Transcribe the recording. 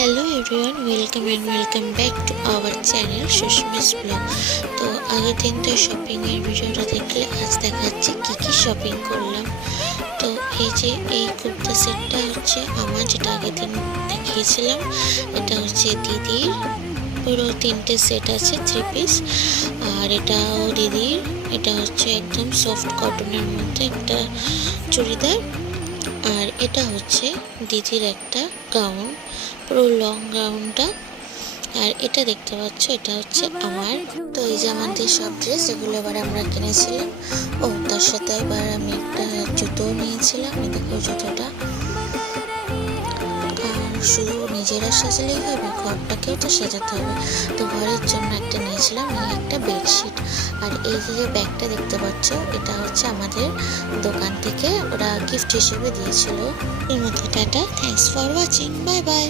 Hello everyone, welcome back to our channel Susmi's blog. তো আগের দিন তো শপিংয়ের ভিডিওটা দেখলে আজ দেখাচ্ছি কী কী শপিং করলাম। তো এই যে এই কুর্তা সেটটা হচ্ছে আমার, যেটা আগের দিন দেখিয়েছিলাম। এটা হচ্ছে দিদির, পুরো 3টে সেট আছে 3 পিস। আর এটাও দিদির, এটা হচ্ছে একদম সফট কটনের মধ্যে একটা চুড়িদার। আর এটা হচ্ছে দিদির একটা গাউন, পুরো লং গাউনটা। আর এটা দেখতে পাচ্ছ, এটা হচ্ছে আমার। তো এই যে আমাদের সব ড্রেস, এগুলো এবার আমরা কিনেছিলাম। ও তার সাথে এবার আমি একটা জুতোও নিয়েছিলাম, এদিকে জুতোটা। আর শুধু নিজেরা সাজালেই হবে, ঘরটাকেও তো সাজাতে হবে। তো ঘরের জন্য একটা নিয়েছিলাম, এই একটা বেডশিট। আর এই যে ব্যাগটা দেখতে পাচ্ছ, এটা হচ্ছে আমাদের দোকান থেকে ওরা গিফট হিসেবে দিয়েছিল। এর মধ্যে tata, thanks for watching, bye bye.